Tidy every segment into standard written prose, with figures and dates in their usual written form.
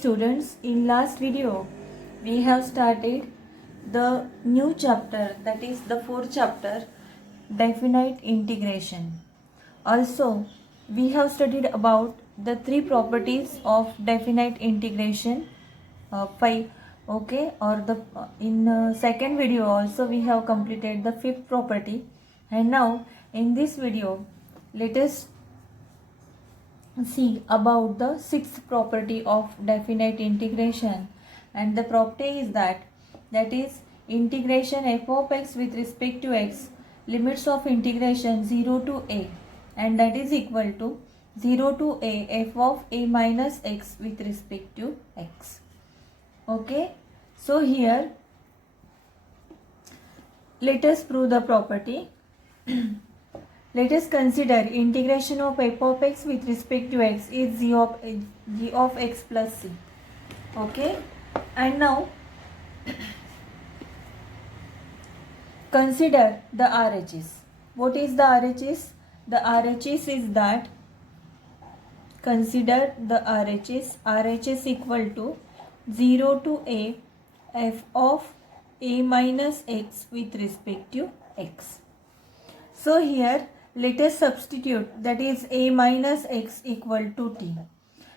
students, in last video we have started the new chapter, that is the fourth chapter, definite integration. Also we have studied about the three properties of definite integration, five, okay, or the in second video also we have completed the fifth property, and now in this video let us see about the sixth property of definite integration, and the property is that is integration f of x with respect to x, limits of integration 0 to a, and that is equal to 0 to a f of a minus x with respect to x. Okay, so here let us prove the property. Let us consider integration of f of x with respect to x is g of x plus c. Okay, and now consider the RHS. What is the RHS? The RHS is that, consider the RHS. RHS equal to 0 to a f of a minus x with respect to x. So here let us substitute, that is a minus x equal to t,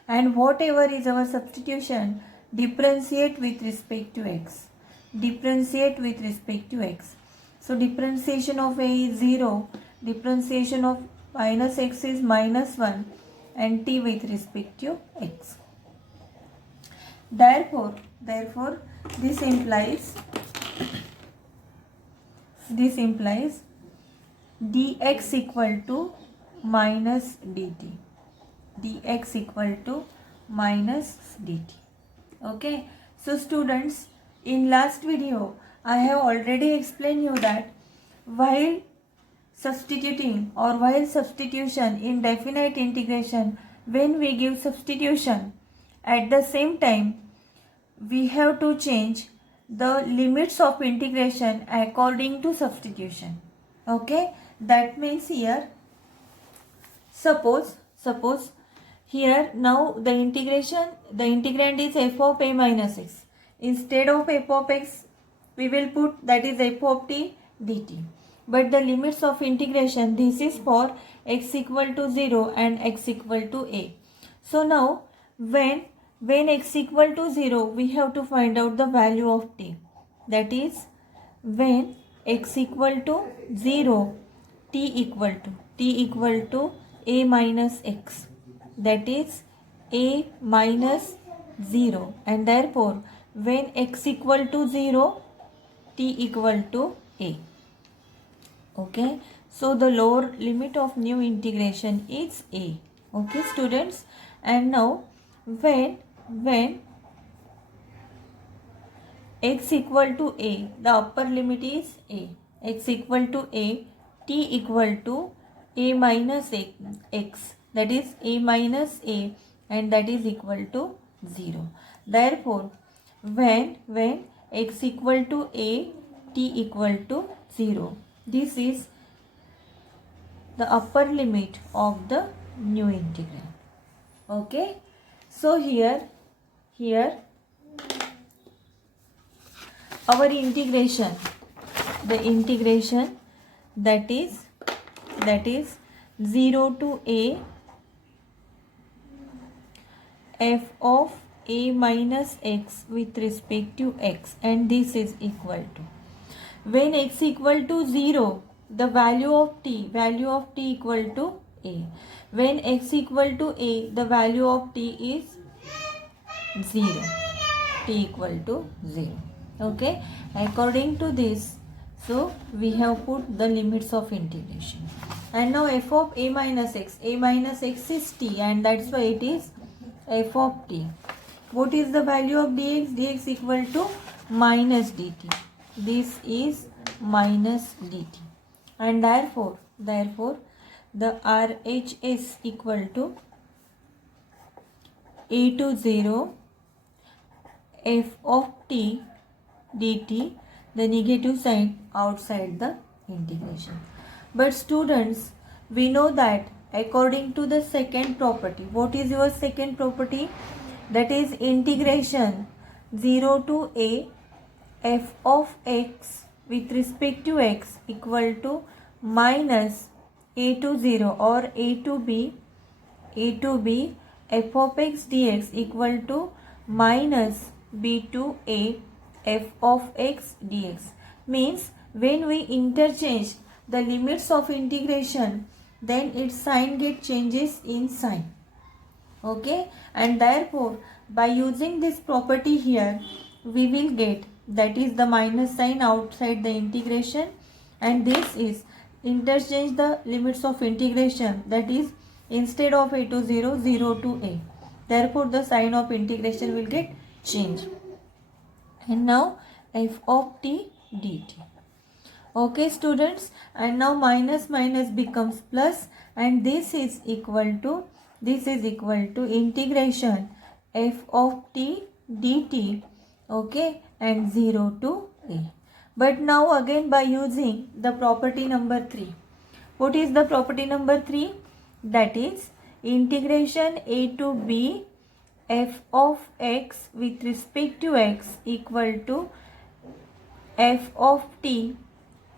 and whatever is our substitution, differentiate with respect to x. Differentiate with respect to x. So differentiation of a is 0, differentiation of minus x is minus 1, and t with respect to x. Therefore this implies dx equal to minus dt. Dx equal to minus dt. Okay, so students, in last video I have already explained you that while substitution in definite integration, when we give substitution, at the same time we have to change the limits of integration according to substitution. Okay, that means here suppose here now the integrand is f of a minus x. Instead of f of x we will put, that is f of t dt, but the limits of integration, this is for x equal to 0 and x equal to a. So now when x equal to 0 we have to find out the value of t, that is when x equal to 0, t equal to a minus x, that is a minus 0, and therefore when x equal to 0, t equal to a. Okay, so the lower limit of new integration is a. Okay students, and now when x equal to a, the upper limit is a, x equal to a, t equal to a minus x, that is a minus a, and that is equal to 0. Therefore when x equal to a, t equal to 0, this is the upper limit of the new integral. Okay, so here our integration, the integration that is 0 to a f of a minus x with respect to x, and this is equal to, when x equal to 0, the value of t equal to a. When x equal to a, the value of t is 0, t equal to 0. Okay, according to this, so we have put the limits of integration, and now f of a minus x is t, and that's why it is f of t. What is the value of dx? Dx equal to minus dt. This is minus dt, and therefore the RHS equal to a to 0 f of t dt, the negative sign outside the integration. But students, we know that according to the second property, what is your second property? that is integration 0 to a f of x with respect to x equal to minus a to 0 or a to b f of x dx equal to minus b to a f of x dx. Means when we interchange the limits of integration, then its sign get changes in sign. Okay, and therefore by using this property here we will get, that is the minus sign outside the integration, and this is interchange the limits of integration, that is instead of a to 0, 0 to a, therefore the sign of integration will get changed. And now f of t dt. Okay students, and now minus minus becomes plus, and this is equal to integration f of t dt. Okay, and 0 to a. But now again by using the property number 3. What is the property number 3? That is integration a to b f of x with respect to x equal to f of t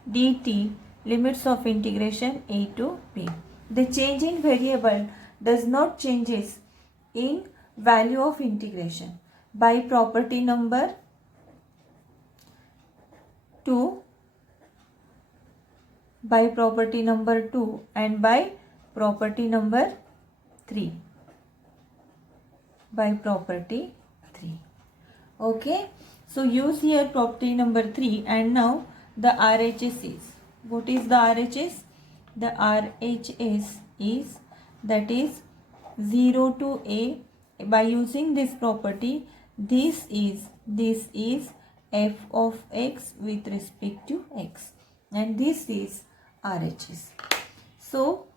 dt, limits of integration a to b. The change in variable does not changes in value of integration. By property number 2, and by property number 3. By property 3. Okay, so use here property number 3, and now the RHS is, what is the RHS? The RHS is, that is 0 to a. By using this property, this is f of x with respect to x, and this is RHS. So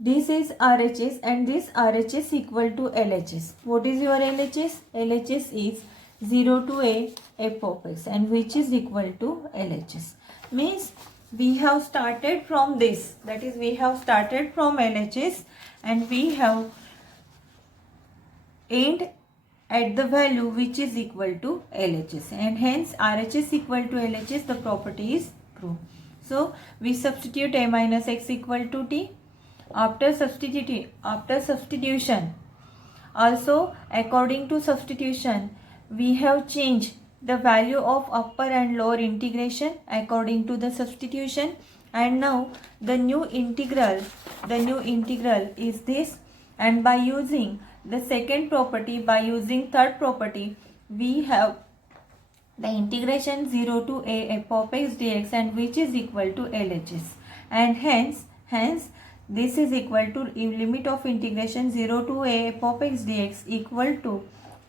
this is RHS, and this RHS equal to LHS. What is your LHS? LHS is 0 to a f of x, and which is equal to LHS. Means we have started from this, that is we have started from LHS, and we have end at the value which is equal to LHS, and hence RHS equal to LHS, the property is true. So we substitute a minus x equal to t. After substitution, also according to substitution, we have changed the value of upper and lower integration according to the substitution, and now the new integral is this. And by using the second property, by using third property, we have the integration 0 to a f of x dx, and which is equal to LHS, and hence this is equal to limit of integration 0 to a f of x dx equal to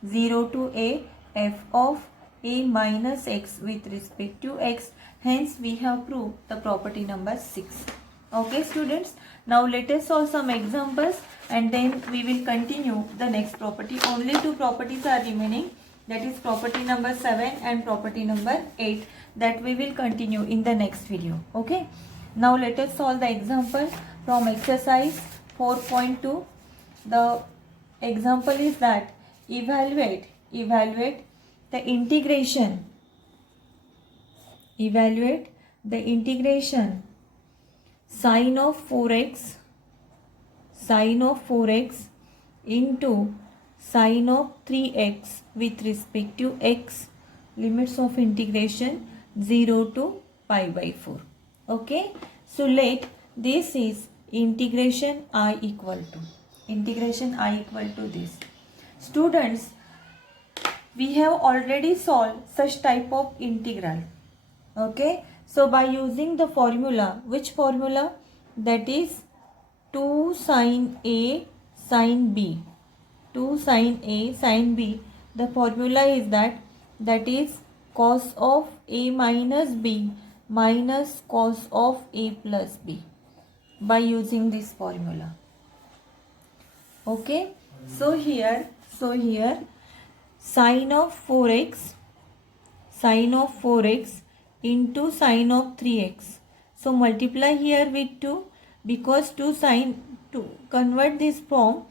0 to a f of a minus x with respect to x. Hence we have proved the property number 6. Okay students, now let us solve some examples, and then we will continue the next property. Only 2 properties are remaining, that is property number 7 and property number 8, that we will continue in the next video. Okay, now let us solve the example from exercise 4.2. The example is that evaluate the integration sine of 4x into sine of 3x with respect to x, limits of integration 0 to pi by 4. Okay, so let this is integration I equal to this. Students, we have already solved such type of integral. Okay, so by using the formula, which formula? That is 2 sine A sine B. 2 sine A sine B. The formula is that is cos of A minus B minus cos of A plus B. By using this formula. Okay, so here sine of 4x into sine of 3x. So multiply here with 2, because 2 sine, to convert this from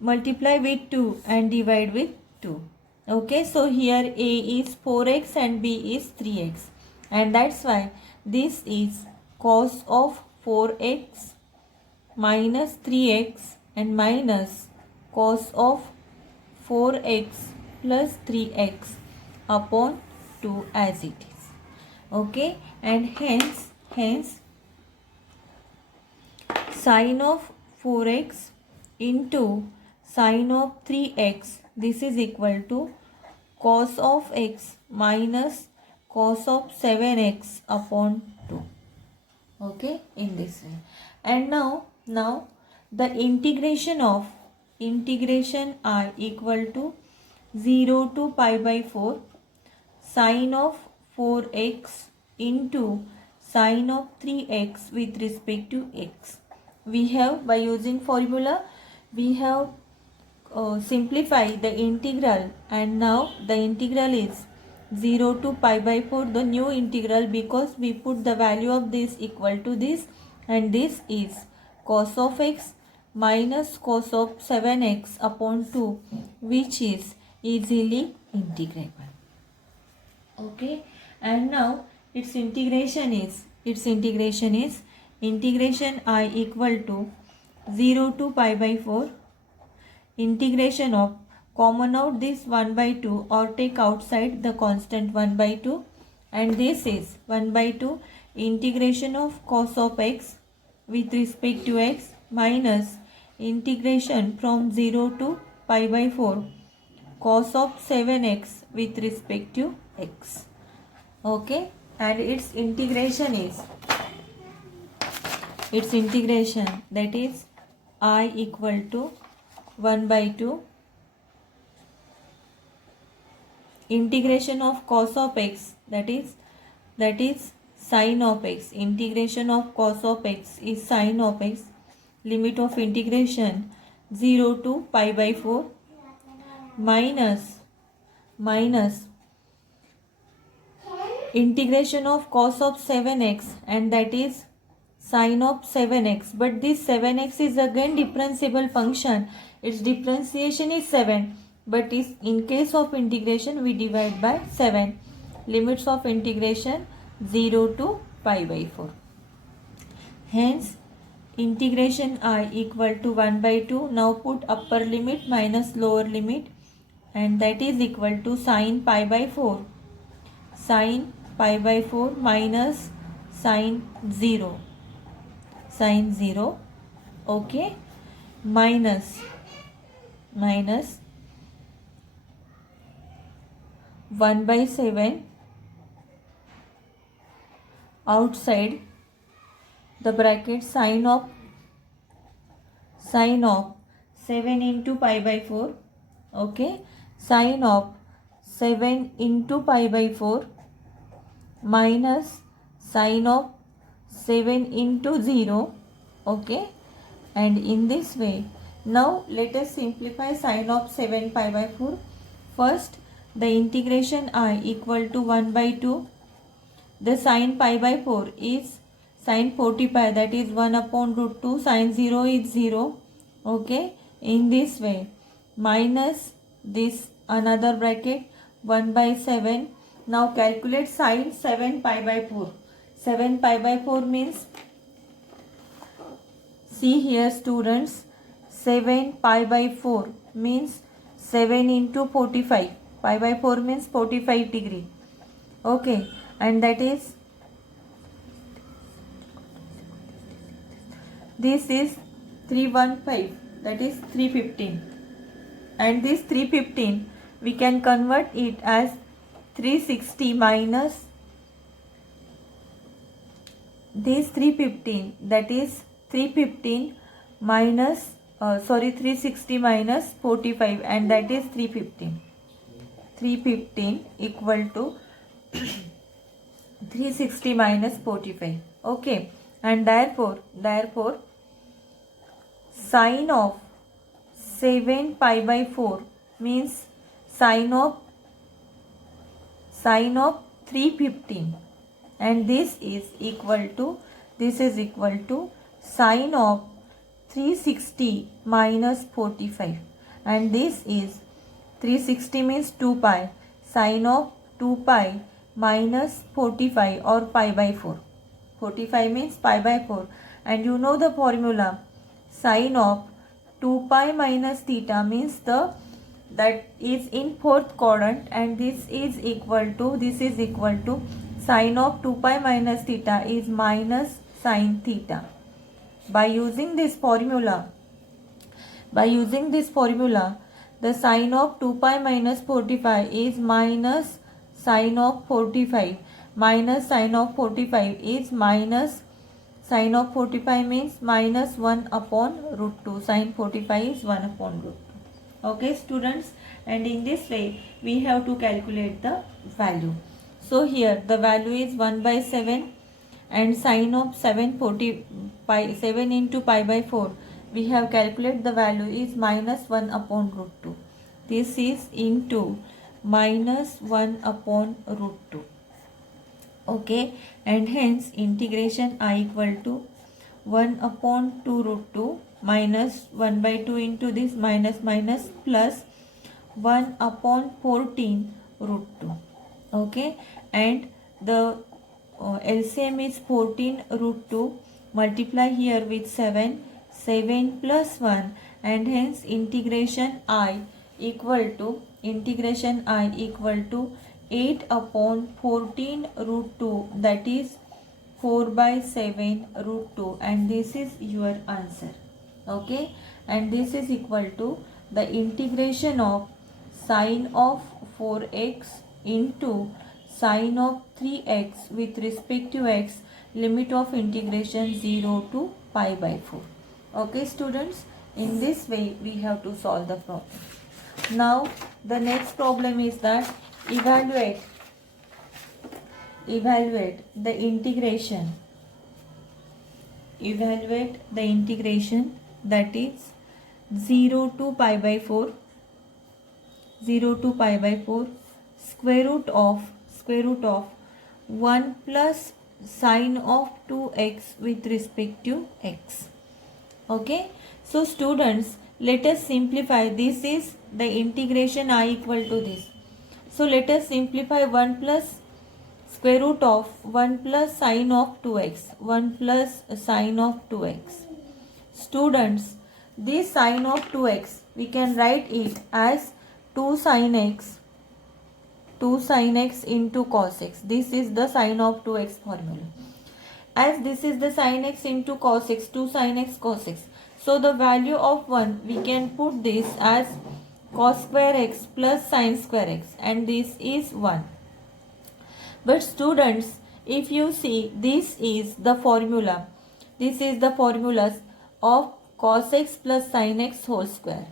multiply with 2 and divide with 2. Okay, so here A is 4x and B is 3x, and that's why this is cos of 4x minus 3x and minus cos of 4x plus 3x upon 2 as it is. Okay, and hence sine of 4x into sine of 3x, this is equal to cos of x minus cos of 7x upon 2. Okay, in this way. And now the integration I equal to 0 to pi by 4 sine of 4x into sine of 3x with respect to x. We have, by using formula, we have simplified the integral, and now the integral is 0 to pi by 4, the new integral, because we put the value of this equal to this, and this is cos of x minus cos of 7x upon 2, which is easily integrable. Okay, and now its integration is integration I equal to 0 to pi by 4 integration of, common out this 1 by 2 or take outside the constant 1 by 2, and this is 1 by 2 integration of cos of x with respect to x minus integration from 0 to pi by 4 cos of 7x with respect to x. Okay, and its integration that is I equal to 1 by 2 integration of cos of x, that is sine of x, integration of cos of x is sine of x, limit of integration 0 to pi by 4 minus integration of cos of 7x, and that is sine of 7x, but this 7x is again differentiable function, its differentiation is 7, but is in case of integration we divide by 7. Limits of integration 0 to pi by 4. Hence integration I equal to 1 by 2. Now put upper limit minus lower limit, and that is equal to sine pi by 4 minus sine 0 okay, minus 1 by 7 outside the bracket sine of 7 into pi by 4. Okay, sine of 7 into pi by 4 minus sine of 7 into 0. Okay, and in this way, now let us simplify sine of 7 pi by 4. First, the integration I equal to 1 by 2. The sine pi by 4 is sine 40 pi, that is 1 upon root 2. Sine 0 is 0. Okay, in this way, minus this another bracket 1 by 7. Now calculate sine 7 pi by 4. 7 pi by 4 means, see here students, 7 pi by 4 means 7 into 45. Pi by 4 means 45 degree. Okay, and that is, this is 315, that is 315, and this 315 we can convert it as 360 minus this 315, that is 315 minus 360 minus 45, and that is 315 equal to 360 minus 45. Okay, and therefore sine of 7 pi by 4 means sine of 315, and this is equal to sine of 360 minus 45, and this is 360 means 2 pi, sine of 2 pi minus 45 or pi by 4. 45 means pi by 4, and you know the formula, sine of 2 pi minus theta means that is in fourth quadrant, and this is equal to sine of 2 pi minus theta is minus sine theta. By using this formula, the sine of 2 pi minus 45 is minus sine of 45, minus sine of 45 is minus sine of 45 means minus 1 upon root 2. Sine 45 is 1 upon root 2. Okay students, and in this way we have to calculate the value. So here the value is 1 by 7, and sine of 7 into pi by 4, we have calculated the value is minus 1 upon root 2. This is into minus 1 upon root 2. Okay, and hence integration I equal to 1 upon 2 root 2 minus 1 by 2 into this minus plus 1 upon 14 root 2. Okay, and the LCM is 14 root 2, multiply here with 7 plus 1, and hence integration I equal to 8 upon 14 root 2, that is 4 by 7 root 2, and this is your answer. Okay, and this is equal to the integration of sine of 4x into sine of 3x with respect to x, limit of integration 0 to pi by 4. Okay students, in this way we have to solve the problem. Now the next problem is that evaluate the integration that is 0 to pi by 4 square root of 1 plus sine of 2x with respect to x. Okay, so students, let us simplify. This is the integration I equal to this. So let us simplify 1 plus square root of 1 plus sine of 2x. 1 plus sine of 2x. Students, this sine of 2x, we can write it as 2 sine x into cos x. This is the sine of 2x formula. As this is the sine x into cos x, 2 sine x cos x. So the value of 1, we can put this as cos square x plus sine square x, and this is 1. But students, if you see, this is the formula. This is the formulas of cos x plus sine x whole square.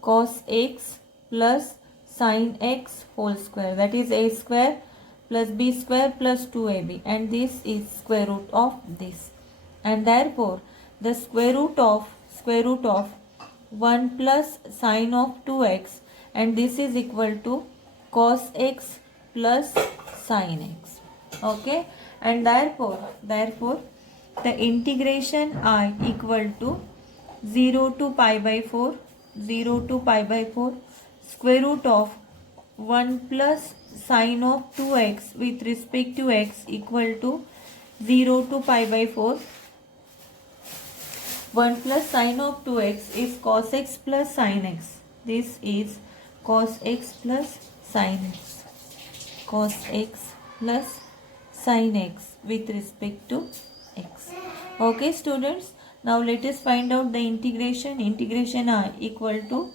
Cos x plus sine x whole square, that is a square plus b square plus 2ab, and this is square root of this, and therefore the square root of 1 plus sine of 2x, and this is equal to cos x plus sine x. Okay, and therefore the integration I equal to 0 to pi by 4 square root of 1 plus sine of 2x with respect to x equal to 0 to pi by 4. 1 plus sine of 2x is cos x plus sine x. This is cos x plus sine x. Cos x plus sine x with respect to x. Okay students, now let us find out the integration. Integration I equal to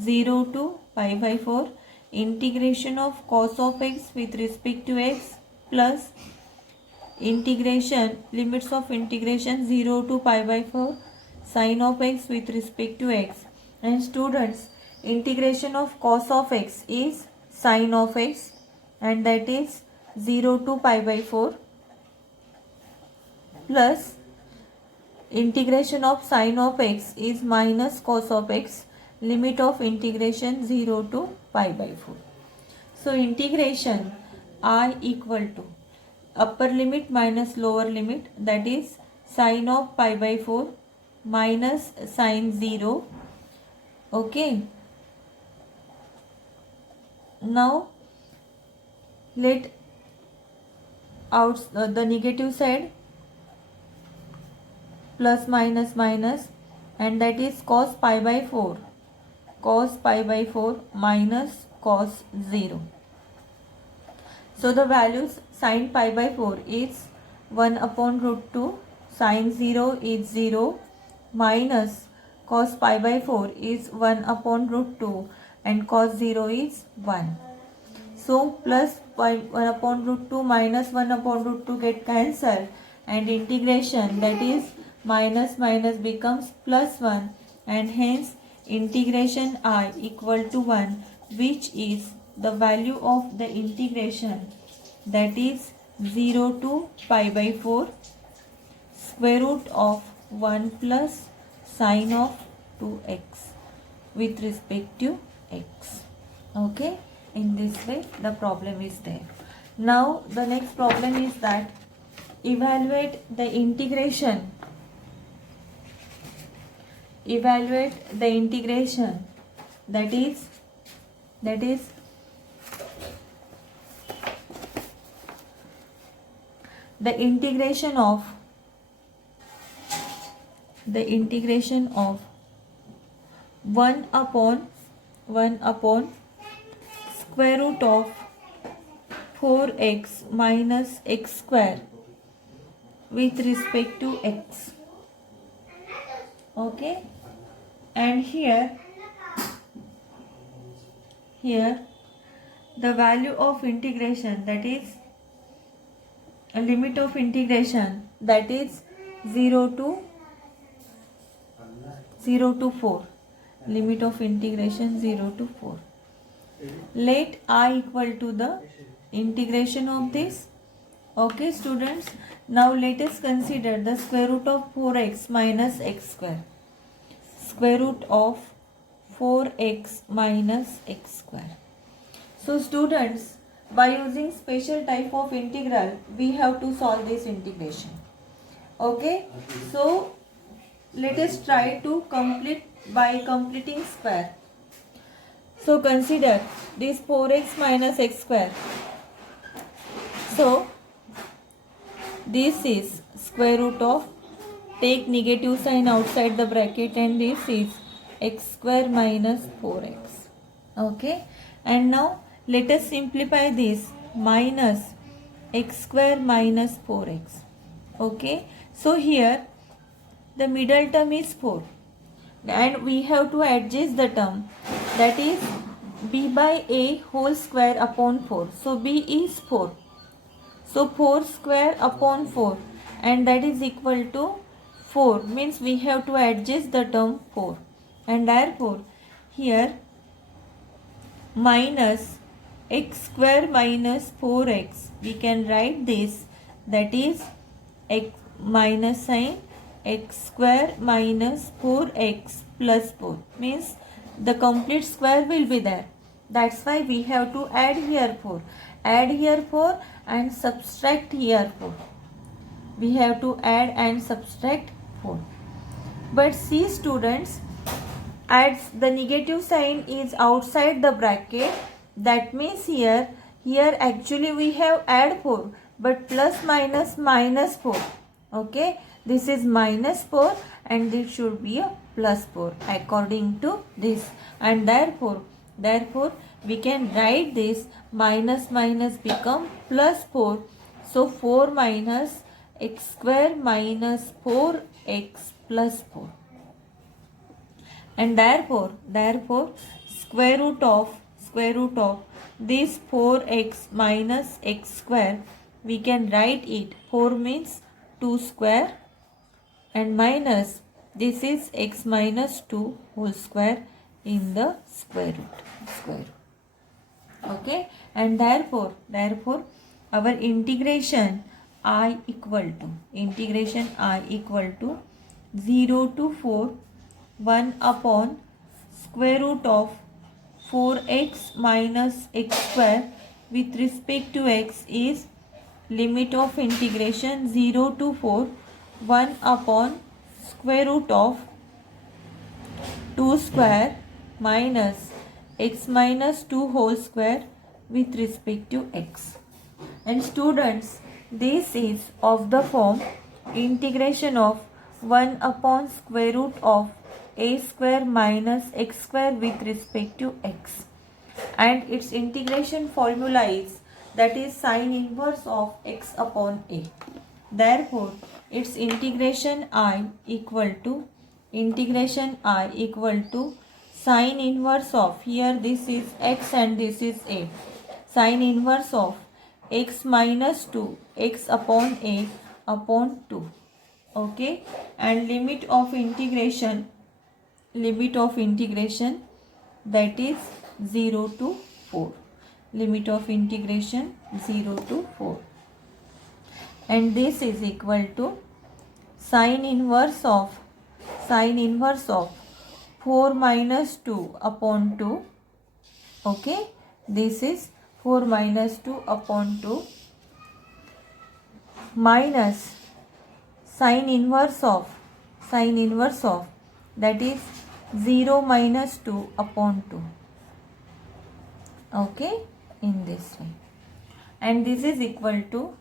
0 to pi by 4 integration of cos of x with respect to x plus integration limits of integration 0 to pi by 4 sine of x with respect to x. And students, integration of cos of x is sine of x, and that is 0 to pi by 4 plus integration of sine of x is minus cos of x, limit of integration 0 to pi by 4. So integration I equal to upper limit minus lower limit, that is sine of pi by 4 minus sign 0. Okay, now let out the negative side plus minus minus, and that is cos pi by 4, cos pi by 4 minus cos 0. So the values sin pi by 4 is 1 upon root 2, sin 0 is 0, minus cos pi by 4 is 1 upon root 2, and cos 0 is 1. So plus 1 upon root 2 minus 1 upon root 2 get cancelled, and integration, that is minus minus becomes plus 1, and hence integration I equal to 1, which is the value of the integration, that is 0 to pi by 4 square root of 1 plus sine of 2x with respect to x. Okay, in this way the problem is there. Now the next problem is that evaluate the integration that is the integration of 1 upon square root of 4x minus x square with respect to x. Okay, and here the value of integration, that is a limit of integration, that is 0 to 4, limit of integration 0 to 4. Let I equal to the integration of this. Okay students, now let us consider the square root of 4x minus x square. Square root of 4x minus x square. So students, by using special type of integral, we have to solve this integration. Okay, so let us try to complete by completing square. So consider this 4x minus x square. So this is square root of, take negative sign outside the bracket, and this is x square minus 4x. Okay, and now let us simplify this, minus x square minus 4x. Okay, so here the middle term is 4, and we have to adjust the term, that is b by a whole square upon 4. So b is 4, so 4 square upon 4, and that is equal to 4, means we have to adjust the term 4, and therefore here minus x square minus 4x, we can write this, that is x minus sign x square minus 4x plus 4, means the complete square will be there. That's why we have to add here 4. Add here 4 and subtract here 4. We have to add and subtract 4. But see students, as the negative sign is outside the bracket, that means here actually we have add 4, but plus minus minus 4. Okay, this is minus 4 and this should be a plus 4 according to this, and therefore we can write this minus minus become plus 4. So 4 minus x square minus 4x plus 4, and therefore square root of this 4x minus x square, we can write it 4 means 2 square, and minus this is x minus 2 whole square in the square root. Okay, and therefore our integration I equal to 0 to 4 1 upon square root of 4x minus x square with respect to x is limit of integration 0 to 4 1 upon square root of 2 square minus x minus 2 whole square with respect to x. And students, this is of the form integration of 1 upon square root of a square minus x square with respect to x. And its integration formula is, that is sine inverse of x upon a. Therefore, its integration I equal to sine inverse of, here this is x and this is a, sine inverse of x minus 2 x upon a upon 2. Okay, and limit of integration that is 0 to 4. Limit of integration 0 to 4. And this is equal to sine inverse of 4 minus 2 upon 2. Okay, this is 4 minus 2 upon 2 minus sine inverse of that is 0 minus 2 upon 2. Okay, in this way. And this is equal to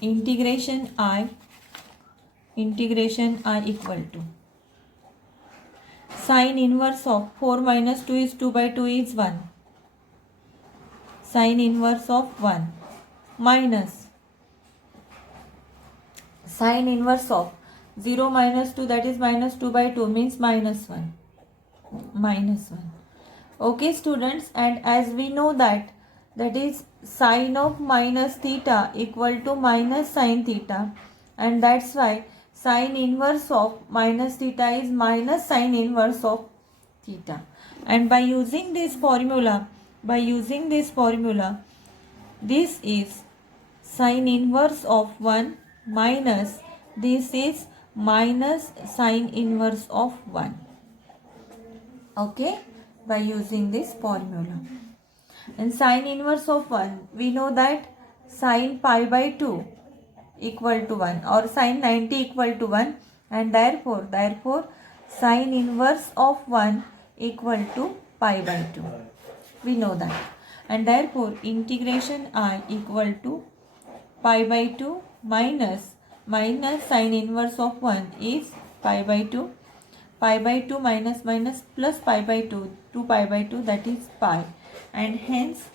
integration I equal to sine inverse of 4 minus 2 is 2 by 2 is 1. Sine inverse of 1 minus sine inverse of 0 minus 2, that is minus 2 by 2 means minus 1. Okay students, and as we know that is sine of minus theta equal to minus sine theta, and that's why sine inverse of minus theta is minus sine inverse of theta. And by using this formula, this is sine inverse of 1 minus this is minus sine inverse of 1. Okay, by using this formula. And sine inverse of 1, we know that sine pi by 2 equal to 1 or sine 90 equal to 1, and therefore sine inverse of 1 equal to pi by 2. We know that. And therefore integration I equal to pi by 2 minus sine inverse of 1 is pi by 2. Pi by 2 minus plus pi by 2, 2 pi by 2, that is pi. And hence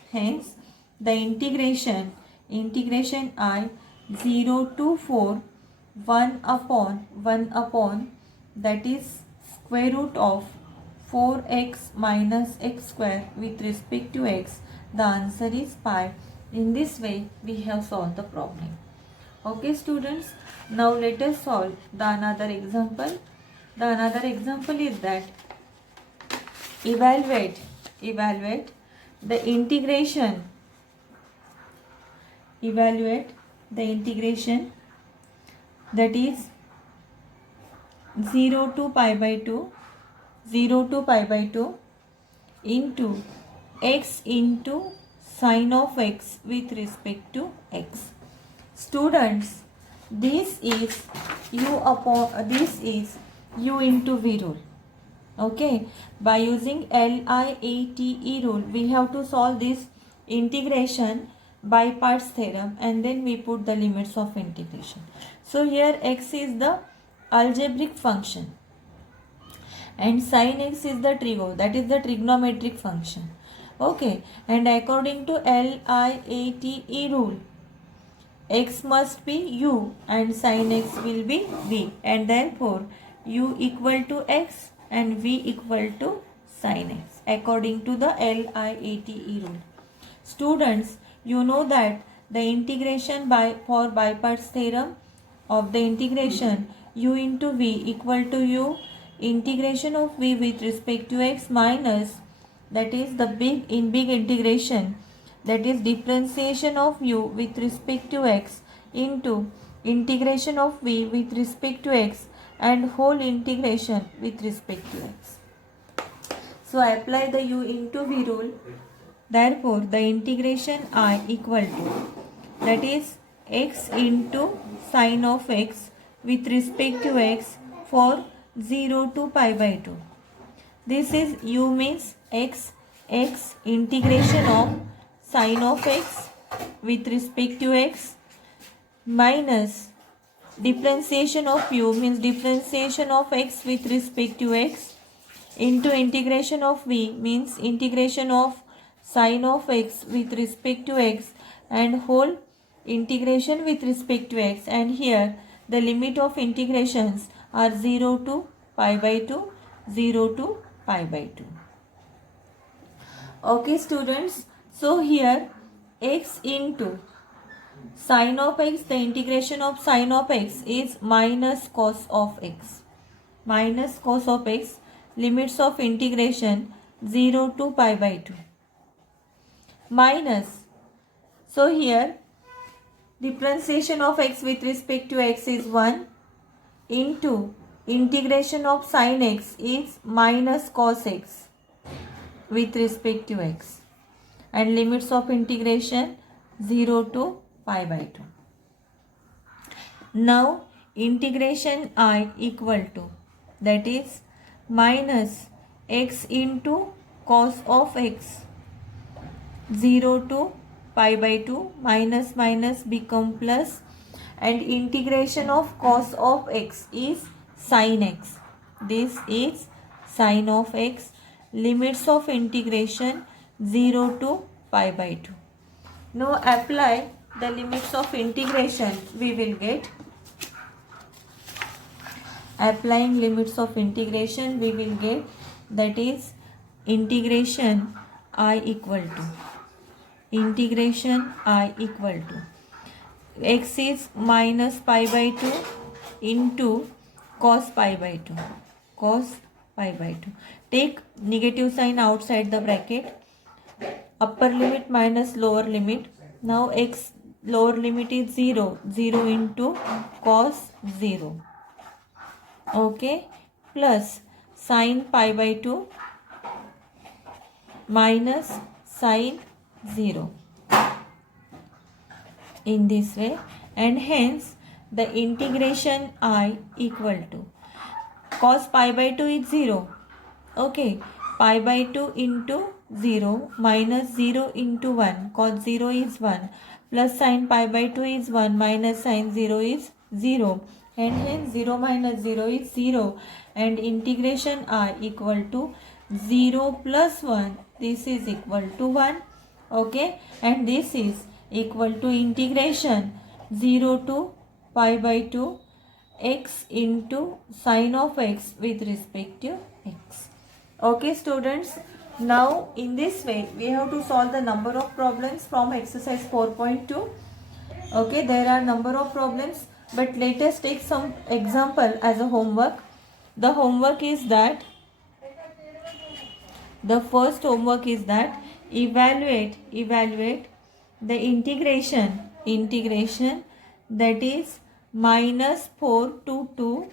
the integration I 0 to 4 1 upon that is square root of 4x minus x square with respect to x. The answer is pi. In this way we have solved the problem. Okay students, now let us solve the another example. The another example is that evaluate the integration that is 0 to pi by 2 into x into sine of x with respect to x. Students, this is u into v rule. Okay, by using LIATE rule, we have to solve this integration by parts theorem, and then we put the limits of integration. So here x is the algebraic function and sin x is the that is the trigonometric function. Okay, and according to LIATE rule, x must be u and sin x will be v, and therefore u equal to x and v equal to sin x according to the LIATE rule. Students, you know that the integration by parts theorem of the integration u into v equal to u integration of v with respect to x minus, that is the big integration, that is differentiation of u with respect to x into integration of v with respect to x and whole integration with respect to x. So I apply the u into v rule. Therefore, the integration I equal to, that is x into sine of x with respect to x for 0 to pi by 2. This is u means x integration of sine of x with respect to x minus differentiation of u means differentiation of x with respect to x into integration of v means integration of sine of x with respect to x and whole integration with respect to x, and here the limit of integrations are 0 to pi by 2, 0 to pi by 2. Okay students, so here x into sine of x, the integration of sine of x is minus cos of x. Minus cos of x, limits of integration 0 to pi by 2. Minus, so here differentiation of x with respect to x is 1 into integration of sine x is minus cos x with respect to x, and limits of integration 0 to pi by 2. Now integration I equal to, that is minus x into cos of x 0 to pi by 2, minus minus become plus, and integration of cos of x is sin x. This is sin of x, limits of integration 0 to pi by 2. Now apply the limits of integration, we will get, applying limits of integration we will get, that is integration I equal to, integration I equal to x is minus pi by 2 into cos pi by 2, cos pi by 2. Take negative sign outside the bracket, upper limit minus lower limit. Now x lower limit is 0, 0 into cos 0, okay, plus sin pi by 2 minus sin 0 in this way, and hence the integration I equal to cos pi by 2 is 0, okay, pi by 2 into 0 minus 0 into 1, cos 0 is 1, plus sin pi by 2 is 1 minus sin 0 is 0, and hence 0 minus 0 is 0, and integration I equal to 0 plus 1, this is equal to 1, okay, and this is equal to integration 0 to pi by 2 x into sine of x with respect to x. Okay students, now in this way we have to solve the number of problems from exercise 4.2. okay, there are number of problems, but let us take some example as a homework. The homework is that, the first homework is that evaluate the integration that is minus 4 to 2,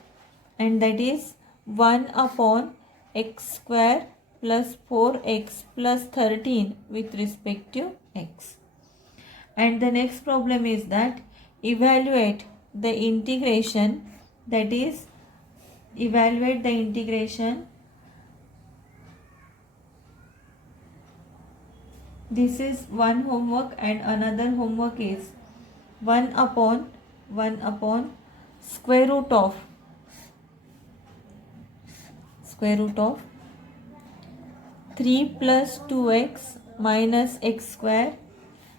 and that is 1 upon x square plus 4x plus 13 with respect to x. And the next problem is that evaluate the integration, that is evaluate the integration, this is one homework, and another homework is 1 upon square root of 3 plus 2x minus x square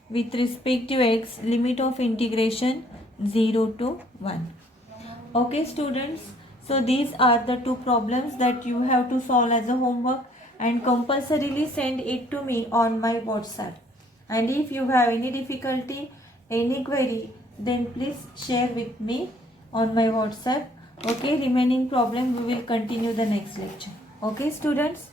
with respect to x, limit of integration 0 to 1. Okay students, so these are the two problems that you have to solve as a homework, and compulsorily send it to me on my WhatsApp. And if you have any difficulty, any query, then please share with me on my WhatsApp. Okay, remaining problem we will continue the next lecture. Okay students.